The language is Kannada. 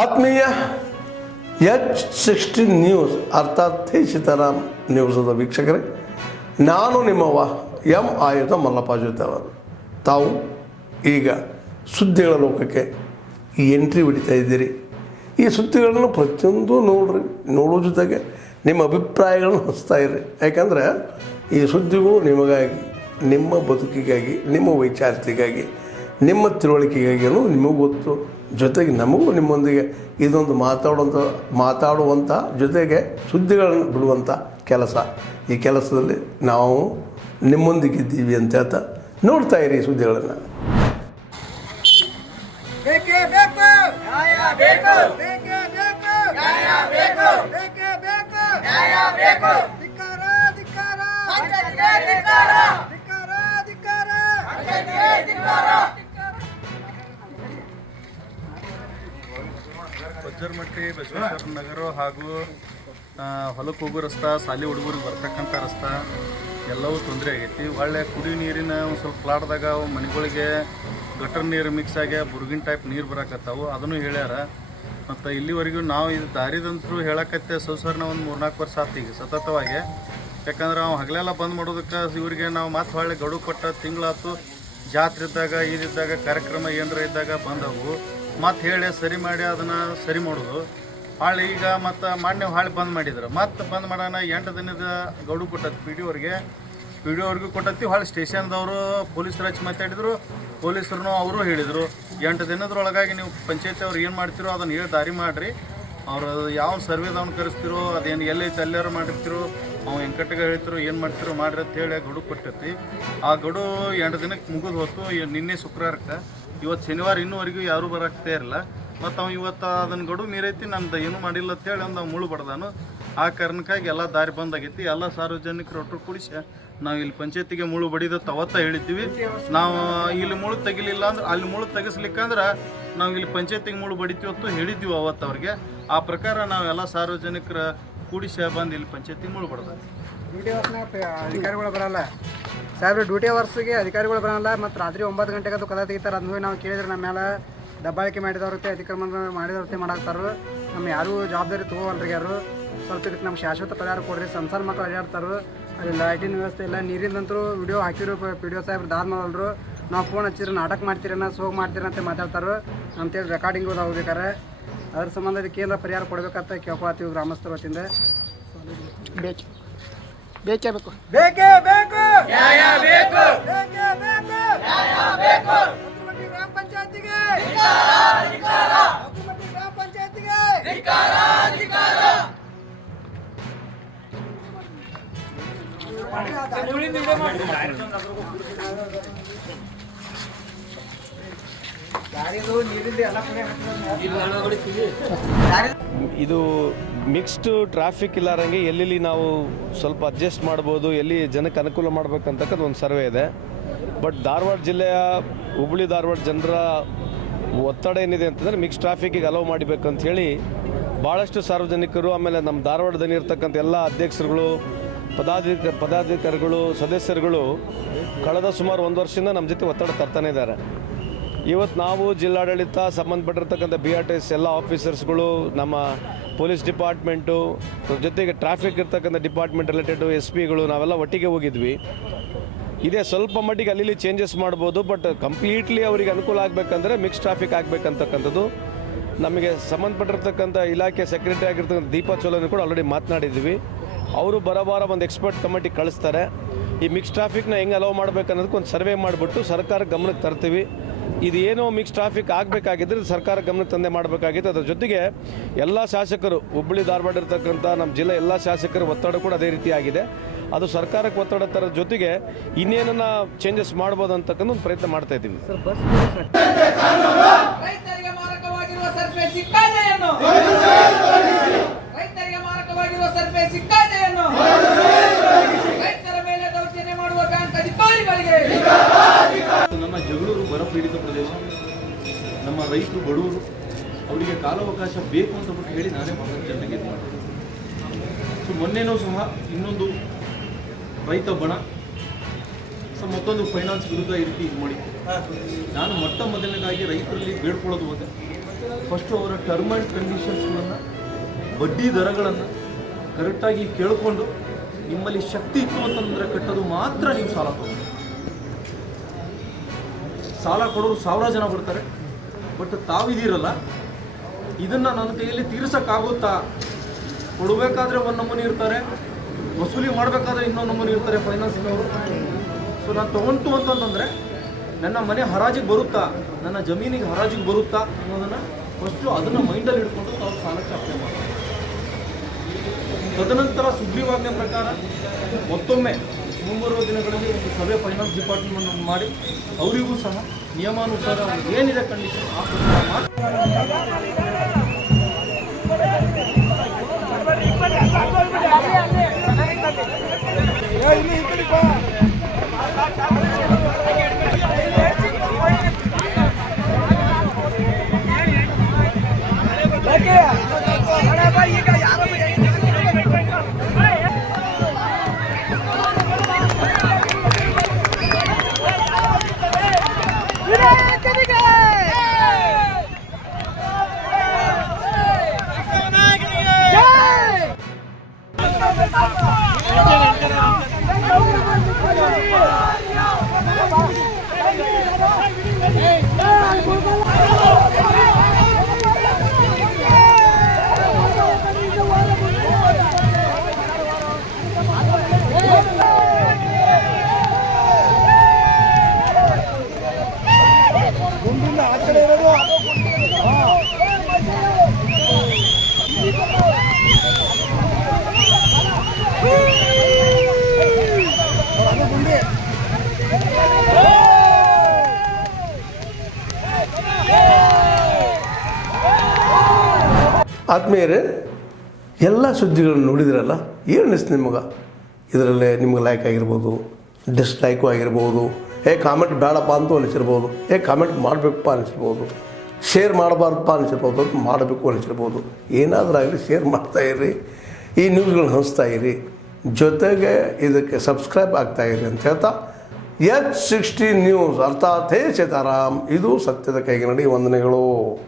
ಆತ್ಮೀಯ H16 ನ್ಯೂಸ್ ಅರ್ಥಾತ್ ಸೀತಾರಾಮ್ ನ್ಯೂಸದ ವೀಕ್ಷಕರೇ, ನಾನು ನಿಮ್ಮವ ಎಂ ಆಯುಧ ಮಲ್ಲಪ್ಪ ಜೊತೆ ಅವರು. ತಾವು ಈಗ ಸುದ್ದಿಗಳ ಲೋಕಕ್ಕೆ ಎಂಟ್ರಿ ಹೊಡಿತಾ ಇದ್ದೀರಿ. ಈ ಸುದ್ದಿಗಳನ್ನು ಪ್ರತಿಯೊಂದು ನೋಡೋ ಜೊತೆಗೆ ನಿಮ್ಮ ಅಭಿಪ್ರಾಯಗಳನ್ನು ಹಂಚ್ತಾ ಇರ್ರಿ. ಯಾಕಂದರೆ ಈ ಸುದ್ದಿಗಳು ನಿಮಗಾಗಿ, ನಿಮ್ಮ ಬದುಕಿಗಾಗಿ, ನಿಮ್ಮ ವೈಚಾರಿಕೆಗಾಗಿ, ನಿಮ್ಮ ತಿಳುವಳಿಕೆಗಾಗಿ ಅನ್ನೋದು ನಿಮಗೂ ಗೊತ್ತು. ಜೊತೆಗೆ ನಮಗೂ ನಿಮ್ಮೊಂದಿಗೆ ಇದೊಂದು ಮಾತಾಡುವಂಥ ಜೊತೆಗೆ ಸುದ್ದಿಗಳನ್ನು ಬಿಡುವಂಥ ಕೆಲಸ. ಈ ಕೆಲಸದಲ್ಲಿ ನಾವು ನಿಮ್ಮೊಂದಿಗಿದ್ದೀವಿ ಅಂತ ಹೇಳ್ತಾ ನೋಡ್ತಾ ಇರಿ ಸುದ್ದಿಗಳನ್ನು. ಬಜ್ಜರ್ಮಟ್ಟಿ ಬಸವೇಶ್ವರ ನಗರ ಹಾಗೂ ಹೊಲಕ್ಕೆ ಹೋಗೋ ರಸ್ತೆ, ಶಾಲೆ ಹುಡುಗರಿಗೆ ಬರ್ತಕ್ಕಂಥ ರಸ್ತೆ ಎಲ್ಲವೂ ತೊಂದರೆ ಆಗೈತಿ. ಒಳ್ಳೆ ಕುಡಿಯೋ ನೀರಿನ ಒಂದು ಸ್ವಲ್ಪ ಪ್ಲಾಟ್ದಾಗ ಮನೆಗಳಿಗೆ ಗಟರ್ ನೀರು ಮಿಕ್ಸ್ ಆಗಿ ಬುರ್ಗಿನ ಟೈಪ್ ನೀರು ಬರಾಕತ್ತಾವು, ಅದನ್ನು ಹೇಳ್ಯಾರ. ಮತ್ತು ಇಲ್ಲಿವರೆಗೂ ನಾವು ಇದು ದಾರಿದಂತರೂ ಹೇಳಕತ್ತೆ ಸೌಸರ್ನ ಒಂದು 3-4 ವರ್ಷ ಆತು ಈಗ ಸತತವಾಗಿ. ಯಾಕಂದ್ರೆ ನಾವು ಹಗಲೆಲ್ಲ ಬಂದ್ ಮಾಡೋದಕ್ಕೆ ಇವರಿಗೆ ನಾವು ಮತ್ತೆ ಹೊಳ್ಳೆ ಗಡುವು ಕೊಟ್ಟ ತಿಂಗಳಾತು. ಜಾತ್ರೆ ಇದ್ದಾಗ, ಇದ್ದಾಗ, ಕಾರ್ಯಕ್ರಮ ಏನಾರ ಇದ್ದಾಗ ಬಂದವು ಮತ್ತು ಹೇಳಿ ಸರಿ ಮಾಡಿ ಅದನ್ನು ಸರಿ ಮಾಡೋದು. ಹಾಳೆ ಈಗ ಮತ್ತು ಮಾಡಿ ಹಾಳೆ ಬಂದ್ ಮಾಡಿದ್ರು. ಮತ್ತು ಬಂದ್ ಮಾಡೋಣ 8 ದಿನದ ಗಡುವು ಕೊಟ್ಟದ್ದು ಪಿ ಡಿ ಅವ್ರಿಗೂ ಕೊಟ್ಟತ್ತಿ. ಹಾಳೆ ಸ್ಟೇಷನ್ದವರು ಪೊಲೀಸರು ಹಚ್ಚಿ ಮಾತಾಡಿದರು. ಪೊಲೀಸರು ಅವರು ಹೇಳಿದರು 8 ದಿನದೊಳಗಾಗಿ ನೀವು ಪಂಚಾಯತಿ ಅವ್ರು ಏನು ಮಾಡ್ತಿರೋ ಅದನ್ನು ಹೇಳಿ ದಾರಿ ಮಾಡಿರಿ. ಅವರು ಯಾವ ಸರ್ವೇದವ್ನು ಕರೆಸ್ತಿರೋ, ಅದೇನು ಎಲ್ಲೈತೆ ಅಲ್ಲಾರು ಮಾಡಿರ್ತಿರೋ, ಅವ್ನು ವೆಂಕಟಗೆ ಹೇಳ್ತಿರೋ ಏನು ಮಾಡ್ತಿರೋ ಮಾಡ್ರಿ ಅಂತ ಹೇಳಿ ಗಡುವು ಕೊಟ್ಟೈತಿ. ಆ ಗಡುವು 8 ದಿನಕ್ಕೆ ಮುಗಿದು ಹೋತು. ನಿನ್ನೆ ಶುಕ್ರವಾರಕ್ಕೆ, ಇವತ್ತು ಶನಿವಾರ ಇನ್ನೂವರೆಗೂ ಯಾರೂ ಬರೋಕ್ತೇ ಇರಲ್ಲ. ಮತ್ತು ಅವ್ನು ಇವತ್ತು ಅದನ್ನು ಗಡುವು ಮೀರೈತಿ, ನಂದು ಏನೂ ಮಾಡಿಲ್ಲ ಅಂತೇಳಿ ಒಂದು ಮುಳು ಬಡ್ದಾನು. ಆ ಕಾರಣಕ್ಕಾಗಿ ಎಲ್ಲ ದಾರಿ ಬಂದಾಗೈತಿ. ಎಲ್ಲ ಸಾರ್ವಜನಿಕರು ಒಟ್ಟರು ಕೂಡಿಸಿ ನಾವು ಇಲ್ಲಿ ಪಂಚಾಯತಿಗೆ ಮುಳು ಬಡಿದತ್ತು ಅವತ್ತ ಹೇಳಿದ್ದೀವಿ. ನಾವು ಇಲ್ಲಿ ಮುಳು ತೆಗಿಲಿಲ್ಲ ಅಂದ್ರೆ ಅಲ್ಲಿ ಮುಳು ತೆಗಿಸ್ಲಿಕ್ಕಂದ್ರೆ ನಾವು ಇಲ್ಲಿ ಪಂಚಾಯತಿಗೆ ಮುಳು ಬಡಿತೀವತ್ತು ಹೇಳಿದ್ದೀವಿ ಅವತ್ತು ಅವ್ರಿಗೆ. ಆ ಪ್ರಕಾರ ನಾವೆಲ್ಲ ಸಾರ್ವಜನಿಕರ ಕೂಡಿಸಿ ಬಂದು ಇಲ್ಲಿ ಪಂಚಾಯತಿಗೆ ಮುಳು ಬಡ್ದ. ಡ್ಯೂಟಿ ಅವರ್ಸ್ನಾಗ ಅಧಿಕಾರಿಗಳು ಬರಲ್ಲ ಸಾಹೇಬ್ರೆ, ಡ್ಯೂಟಿ ಅವರ್ಸ್ಗೆ ಅಧಿಕಾರಿಗಳು ಬರಲ್ಲ. ಮತ್ತು ರಾತ್ರಿ 9 ಗಂಟೆಗೆ ಅದು ಕದ ತೆಗಿತಾರೆ. ಅದನ್ನ ನಾವು ಕೇಳಿದ್ರೆ ನಮ್ಮ ಮೇಲೆ ದಬ್ಬಾಳಿಕೆ ಮಾಡಿದವ್ರತೆ, ಅತಿಕ್ರಮಣ ಮಾಡಿದವ್ರತೆ ಮಾಡಾಕ್ತಾರೆ. ನಮ್ಮ ಯಾರೂ ಜವಾಬ್ದಾರಿ ತೊಗೋವಲ್ರಿ ಯಾರು. ಸ್ವಲ್ಪ ಇದಕ್ಕೆ ನಮ್ಮ ಶಾಶ್ವತ ಪರಿಹಾರ ಕೊಡ್ರಿ. ಸಂಸಾರ ಮಕ್ಕಳು ಅಡ್ಡಾಡ್ತಾರೆ, ಅಲ್ಲಿ ಲೈಟಿನ ವ್ಯವಸ್ಥೆ ಇಲ್ಲ, ನೀರಿಂದಂತರೂ ವಿಡಿಯೋ ಹಾಕಿರೋ ಪಿ ಡಿ ಒ ಸಾಹೇಬ್ರು ದಾದ ಮಾಡಲ್ರು. ನಾವು ಫೋನ್ ಹಚ್ಚಿರಿ ನಾಟಕ ಮಾಡ್ತೀರನ್ನ, ಸೋಗ್ ಮಾಡ್ತೀರ ಅಂತ ಮಾತಾಡ್ತಾರೆ ಅಂತೇಳಿ ರೆಕಾರ್ಡಿಂಗ್ ಹೋಗ್ಬೇಕಾರೆ. ಅದ್ರ ಸಂಬಂಧ ಇದಕ್ಕೆ ಏನಾರ ಪರಿಹಾರ ಕೊಡಬೇಕಂತ ಕೇಳ್ಕೊಳತ್ತೀವಿ ಗ್ರಾಮಸ್ಥರ ವತಿಯಿಂದ. ಬೇಕೇ ಬೇಕು ಗ್ರಾಮ ಪಂಚಾಯತಿಗೆ ಇದು ಮಿಕ್ಸ್ಡ್ ಟ್ರಾಫಿಕ್ ಇಲ್ಲಾರಂಗೆ ಎಲ್ಲೆಲ್ಲಿ ನಾವು ಸ್ವಲ್ಪ ಅಡ್ಜಸ್ಟ್ ಮಾಡ್ಬೋದು, ಎಲ್ಲಿ ಜನಕ್ಕೆ ಅನುಕೂಲ ಮಾಡ್ಬೇಕಂತಕ್ಕದ್ದು ಒಂದು ಸರ್ವೆ ಇದೆ. ಬಟ್ ಧಾರವಾಡ ಜಿಲ್ಲೆಯ ಹುಬ್ಬಳ್ಳಿ ಧಾರವಾಡ ಜನರ ಒತ್ತಡ ಏನಿದೆ ಅಂತಂದರೆ ಮಿಕ್ಸ್ ಟ್ರಾಫಿಕ್ಕಿಗೆ ಅಲೋ ಮಾಡಬೇಕಂತ ಹೇಳಿ ಭಾಳಷ್ಟು ಸಾರ್ವಜನಿಕರು, ಆಮೇಲೆ ನಮ್ಮ ಧಾರವಾಡದಲ್ಲಿ ಇರ್ತಕ್ಕಂಥ ಎಲ್ಲ ಅಧ್ಯಕ್ಷರುಗಳು, ಪದಾಧಿಕಾರಿಗಳು, ಸದಸ್ಯರುಗಳು ಕಳೆದ ಸುಮಾರು 1 ವರ್ಷದಿಂದ ನಮ್ಮ ಜೊತೆ ಒತ್ತಡ ತರ್ತಾನೆ ಇದ್ದಾರೆ. ಇವತ್ತು ನಾವು ಜಿಲ್ಲಾಡಳಿತ, ಸಂಬಂಧಪಟ್ಟಿರ್ತಕ್ಕಂಥ BRTS ಎಲ್ಲ ಆಫೀಸರ್ಸ್ಗಳು, ನಮ್ಮ ಪೊಲೀಸ್ ಡಿಪಾರ್ಟ್ಮೆಂಟು, ಜೊತೆಗೆ ಟ್ರಾಫಿಕ್ ಇರ್ತಕ್ಕಂಥ ಡಿಪಾರ್ಟ್ಮೆಂಟ್ ರಿಲೇಟೆಡು SP-ಗಳು ನಾವೆಲ್ಲ ಒಟ್ಟಿಗೆ ಹೋಗಿದ್ವಿ. ಇದೇ ಸ್ವಲ್ಪ ಮಟ್ಟಿಗೆ ಅಲ್ಲಿ ಚೇಂಜಸ್ ಮಾಡ್ಬೋದು. ಬಟ್ ಕಂಪ್ಲೀಟ್ಲಿ ಅವರಿಗೆ ಅನುಕೂಲ ಆಗಬೇಕಂದ್ರೆ ಮಿಕ್ಸ್ ಟ್ರಾಫಿಕ್ ಆಗಬೇಕಂತಕ್ಕಂಥದ್ದು ನಮಗೆ ಸಂಬಂಧಪಟ್ಟಿರ್ತಕ್ಕಂಥ ಇಲಾಖೆ ಸೆಕ್ರೆಟರಿ ಆಗಿರ್ತಕ್ಕಂಥ ದೀಪಾ ಚೋಲನ್ನು ಕೂಡ ಆಲ್ರೆಡಿ ಮಾತನಾಡಿದ್ವಿ. ಅವರು ಬರೋವಾರ ಒಂದು ಎಕ್ಸ್ಪರ್ಟ್ ಕಮಿಟಿ ಕಳಿಸ್ತಾರೆ. ಈ ಮಿಕ್ಸ್ ಟ್ರಾಫಿಕ್ನ ಹೆಂಗೆ ಅಲೋ ಮಾಡಬೇಕನ್ನೋದಕ್ಕೆ ಒಂದು ಸರ್ವೆ ಮಾಡಿಬಿಟ್ಟು ಸರ್ಕಾರ ಗಮನಕ್ಕೆ ತರ್ತೀವಿ. ಇದು ಏನೋ ಮಿಕ್ಸ್ ಟ್ರಾಫಿಕ್ ಆಗಬೇಕಾಗಿದ್ದರೆ ಸರ್ಕಾರ ಗಮನಕ್ಕೆ ತಂದೆ ಮಾಡಬೇಕಾಗಿತ್ತು. ಅದರ ಜೊತೆಗೆ ಎಲ್ಲ ಶಾಸಕರು, ಹುಬ್ಬಳ್ಳಿ ಧಾರವಾಡ ಇರ್ತಕ್ಕಂಥ ನಮ್ಮ ಜಿಲ್ಲೆ ಎಲ್ಲ ಶಾಸಕರ ಒತ್ತಡ ಕೂಡ ಅದೇ ರೀತಿ ಆಗಿದೆ. ಅದು ಸರ್ಕಾರಕ್ಕೆ ಒತ್ತಡ ತರೋದ್ರ ಜೊತೆಗೆ ಇನ್ನೇನನ್ನ ಚೇಂಜಸ್ ಮಾಡ್ಬೋದು ಅಂತಕ್ಕಂಥ ಒಂದು ಪ್ರಯತ್ನ ಮಾಡ್ತಾ ಇದ್ದೀವಿ. ರೈತರಿಗೆ ಮಾರಕವಾಗಿರುವ ಸರ್ಫೇಸಿ ಕಾಯ್ದೆಯನ್ನು ರೈತರ ಮೇಲೆ ದೌರ್ಜನ್ಯ ಮಾಡುವ ಬ್ಯಾಂಕ್ ಅಧಿಕಾರಿಗಳಿಗೆ. ನಮ್ಮ ಜಗಳೂರು ಬರ ಪೀಡಿತ ಪ್ರದೇಶ, ನಮ್ಮ ರೈತರು ಬಡವರು, ಅವರಿಗೆ ಕಾಲಾವಕಾಶ ಬೇಕು ಅಂತ ಬಿಟ್ಟು ಹೇಳಿ ನಾನೇ ಜನರಿಗೆ ಇದು ಮಾಡಿದೆ. ಸೊ ಮೊನ್ನೆನೂ ಸಹ ಇನ್ನೊಂದು ರೈತ ಬಣ ಮತ್ತೊಂದು ಫೈನಾನ್ಸ್ ವಿರುದ್ಧ ಈ ರೀತಿ ಇದು ಮಾಡಿ ನಾನು ಮೊದಲನೇದಾಗಿ ರೈತರಲ್ಲಿ ಬೇಡ್ಕೊಳ್ಳೋದು ಹೋದೆ. ಫಸ್ಟು ಅವರ ಟರ್ಮ್ ಆ್ಯಂಡ್ ಕಂಡೀಷನ್ಸ್ಗಳನ್ನು ಬಡ್ಡಿ ದರಗಳನ್ನು ಕರೆಕ್ಟಾಗಿ ಕೇಳಿಕೊಂಡು ನಿಮ್ಮಲ್ಲಿ ಶಕ್ತಿ ಇತ್ತು ಅಂತಂದರೆ ಕಟ್ಟೋದು ಮಾತ್ರ ನೀವು ಸಾಲ ತಗೊಳ್ಳಿ. ಸಾಲ ಕೊಡೋರು 1000 ಜನ ಬರ್ತಾರೆ, ಬಟ್ ತಾವಿದ್ದೀರಲ್ಲ, ಇದನ್ನು ನನ್ನ ಕೈಯಲ್ಲಿ ತೀರ್ಸೋಕ್ಕಾಗುತ್ತಾ? ಕೊಡಬೇಕಾದ್ರೆ ಒಂದು ನಮೂನಿ ಇರ್ತಾರೆ, ವಸೂಲಿ ಮಾಡಬೇಕಾದ್ರೆ ಇನ್ನೊಂದು ನಮೂನಿ ಇರ್ತಾರೆ ಫೈನಾನ್ಸ್ನವರು. ಸೊ ನಾನು ತೊಗೊಂತು ಅಂತಂದರೆ ನನ್ನ ಮನೆ ಹರಾಜಿಗೆ ಬರುತ್ತಾ, ನನ್ನ ಜಮೀನಿಗೆ ಹರಾಜಿಗೆ ಬರುತ್ತಾ ಅನ್ನೋದನ್ನು ಫಸ್ಟು ಅದನ್ನು ಮೈಂಡಲ್ಲಿ ಇಟ್ಕೊಂಡು ತಾವು ಸಾಲಕ್ಕೆ ಅಪ್ಲೈ ಮಾಡ್ತಾರೆ. ತದನಂತರ ಸುಗ್ರೀವಾಜ್ಞೆ ಪ್ರಕಾರ ಮತ್ತೊಮ್ಮೆ ಮುಂಬರುವ ದಿನಗಳಲ್ಲಿ ಒಂದು ಸಭೆ ಫೈನಾನ್ಸ್ ಡಿಪಾರ್ಟ್ಮೆಂಟ್ ಮಾಡಿ ಅವರಿಗೂ ಸಹ ನಿಯಮಾನುಸಾರ ಏನಿದೆ ಕಂಡೀಷನ್ ಆ ಪ್ರಕಾರ ಮಾಡಿ ಆತ್ಮೀಯರೇ, ಎಲ್ಲ ಸುದ್ದಿಗಳನ್ನು ನೋಡಿದ್ರಲ್ಲ, ಏನು ಅನಿಸ್ತು ನಿಮಗೆ? ಇದರಲ್ಲೇ ನಿಮ್ಗೆ ಲೈಕ್ ಆಗಿರ್ಬೋದು, ಡಿಸ್ಲೈಕು ಆಗಿರ್ಬೋದು, ಕಾಮೆಂಟ್ ಬೇಡಪ್ಪ ಅಂತ ಅನಿಸಿರ್ಬೋದು, ಕಾಮೆಂಟ್ ಮಾಡಬೇಕಪ್ಪ ಅನಿಸಿರ್ಬೋದು, ಶೇರ್ ಮಾಡಬಾರ್ದಪ್ಪ ಅನಿಸಿರ್ಬೋದು, ಅಂತ ಮಾಡಬೇಕು ಅನಿಸಿರ್ಬೋದು. ಏನಾದರೂ ಆಗಲಿ ಶೇರ್ ಮಾಡ್ತಾಯಿರಿ, ಈ ನ್ಯೂಸ್ಗಳನ್ನ ಹಂಚ್ತಾ ಇರಿ, ಜೊತೆಗೆ ಇದಕ್ಕೆ ಸಬ್ಸ್ಕ್ರೈಬ್ ಆಗ್ತಾಯಿರಿ ಅಂತ ಹೇಳ್ತಾ H16 ನ್ಯೂಸ್ ಅರ್ಥಾತ್ ಹೇ ಸೀತಾರಾಮ್, ಇದು ಸತ್ಯದ ಕೈಗೆ ನಡಿ. ವಂದನೆಗಳು.